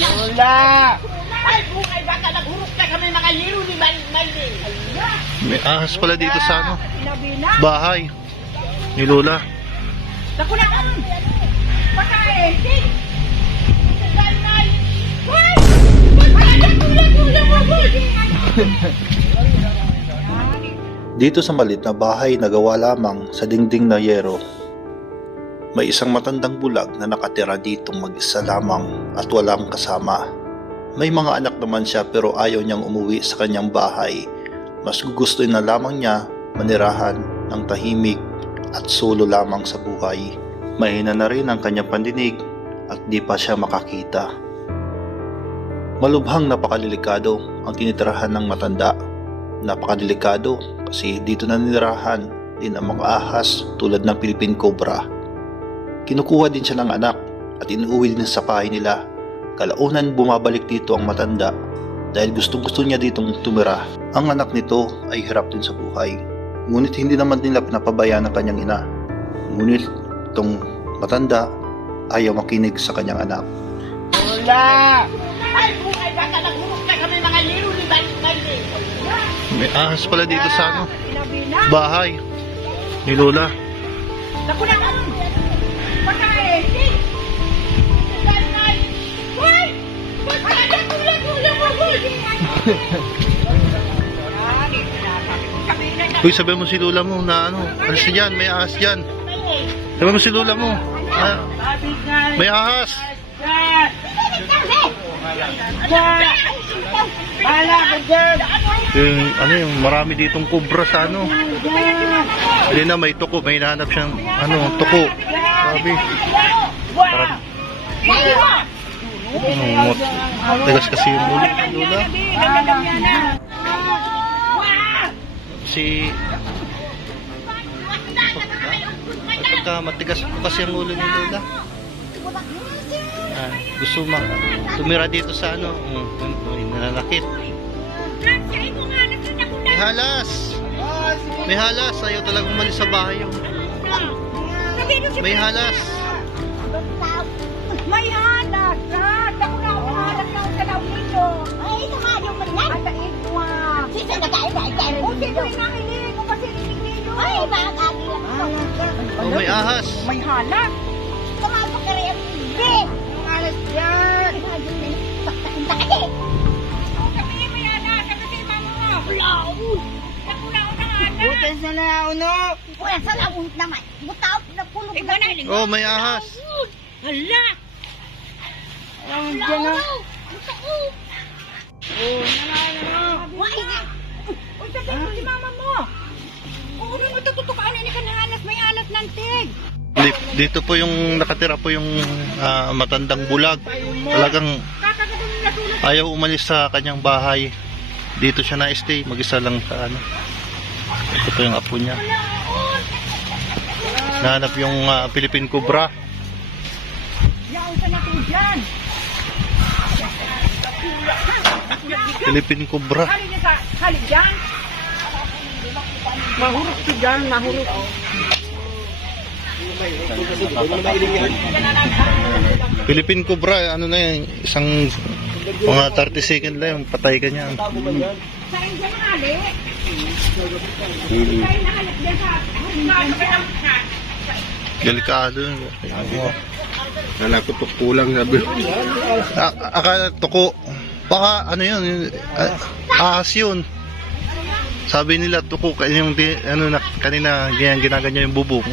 Lola! Ay, bukay baka naghurok na kami mga hero ni Malin. May ahas pala dito sa ano, bahay ni Lola. Naku na kami! Pakain! Why? Dito sa maliit na bahay na gawa lamang sa dingding na yero, may isang matandang bulag na nakatira ditong mag-isa lamang at walang kasama. May mga anak naman siya pero ayaw niyang umuwi sa kanyang bahay. Mas gugustuhin na lamang niya manirahan ng tahimik at solo lamang sa buhay. Mahina na rin ang kanyang pandinig at di pa siya makakita. Malubhang napakalilikado ang tinitirahan ng matanda. Napakadelikado kasi dito na ninirahan din ang mga ahas tulad ng Philippine Cobra. Kinukuha din siya ng anak at inuuwi din sa bahay nila. Kalaunan bumabalik dito ang matanda dahil gustong-gusto niya ditong tumira. Ang anak nito ay hirap din sa buhay. Ngunit hindi naman nila pinapabayaan ang kanyang ina. Ngunit itong matanda ayaw makinig sa kanyang anak. Lola! Ay, bukay baka naghurok na kami mga hero ni Malin. May ahas pala dito sa ano, bahay ni Lola. Naku na kami! Pakain! Why? Uy, sabi mo si Lola mo na ano, ano siya dyan, may ahas dyan. Sabi mo si Lola mo, may ahas. Yung, ano yung marami ditong kubra sa ano. Hindi na may tuko, may hinahanap siyang ano, tuko. Sabi. Parang, tigas kasi yung ulo ni Lola. Si pagka matigas po kasi ang ulo ni Lola. Gusto tumira dito sa ano, nananakit. May halas! May halas! Ayaw talagang umalis sa bahay yung... May halas! May halas! Ako na ang halas na sa daw nito. Ay, ito nga yung manyan. At ang ito Sisa na tayo ba? O, sino yung nakinig? O kasi rinig ninyo? Ay, makakagi lang ito. Oh, may ahas! May halas! Tumapok ka rin ang hindi! Yung halas yan! Saktakin ka kasi! Sabihin mo yan na! Sabi si mama mo! Kulao! Nakulaw na halas! Butas na nauno! Butas na nauno naman! Butaw! Nakulog na! Oh, may ahas! Hala! Ang dyan na! Ang taon! Oh, why? Uy, sabihin mo si mama mo! Oo, may matututukaan na ni kanahalas, may alas ng tig! Dito po yung nakatira po yung matandang bulag. Talagang ayaw umalis sa kanyang bahay. Dito siya na-stay, mag-isa lang sa ano. Ito po yung apo niya. Nahanap yung Philippine Cobra. Yaon ka na po dyan! Philippine Cobra. Hali niya sa hali dyan! Mahurok ko dyan, mahurok. Philippine Cobra, ano na yan, isang mga 30 second lang yung patay ka niyan. Saan dyan hali? Saan nahalap dyan sa... Delikado yun. Nalakutok kulang sabi. Akala tuko. Baka ano yun, ahas yun. Sabi nila tuko, yung ano na kanina ginaganyan yung bubong.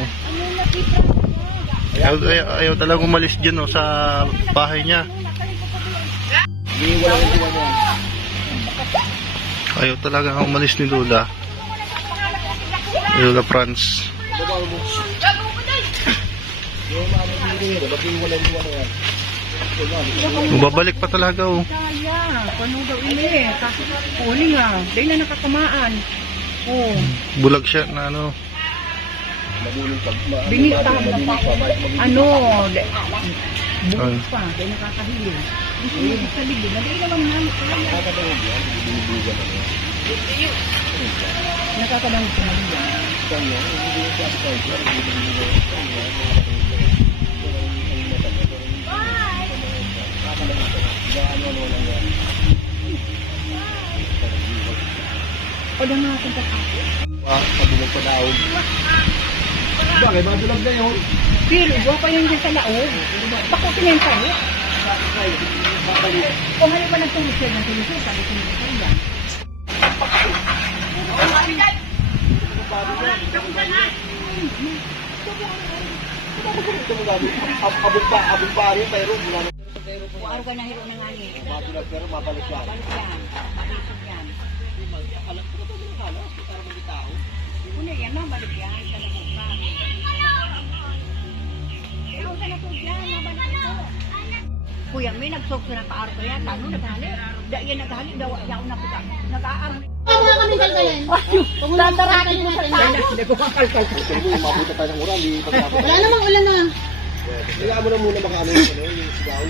Ayaw talagang umalis dyan sa bahay niya. Ayaw talaga umalis ni Lola. Lola Franz. Babalik pa talaga Kaya, paano daw ini? Kasi uli nga, dahil na nakakamaan. Oh. Bulag siya na ano. Binita. Ano? Bulag pa, dahil nakakahiling. Hindi sa libo, dahil naman namin. Nakakadang sa libo. Pwede mo natin kasi. Padulag pa daw. Bakit? Madulag na yun. Pero, buwan pa yun dyan sa laog. Pakutin yan tayo. Kung hali pa nagtulog siya ng tulog siya, sabi ko nito sa iya. Abot pa rin, pero mula na. Kung araw ka nahiro na nga niya. Madulag pero mabalik yan. Balik yan. Bakisip yan. Alam ko na ito ng halos, para magitao. Kung na yan, mabalik yan. Talagang ka. Ikaw sa natulog yan, mabalik ito. Kuya, may nagsok na paaro kaya, tano naghali. Yan naghali, daw ayaw na kita. Nag-aaral. Muna kami kalkalan. Tatarakin mo sa tao. Ito mo, mabuta tayo ng uran, di pagkabot. Wala namang ulan na. Kailangan mo na muna makaano yung sigaw.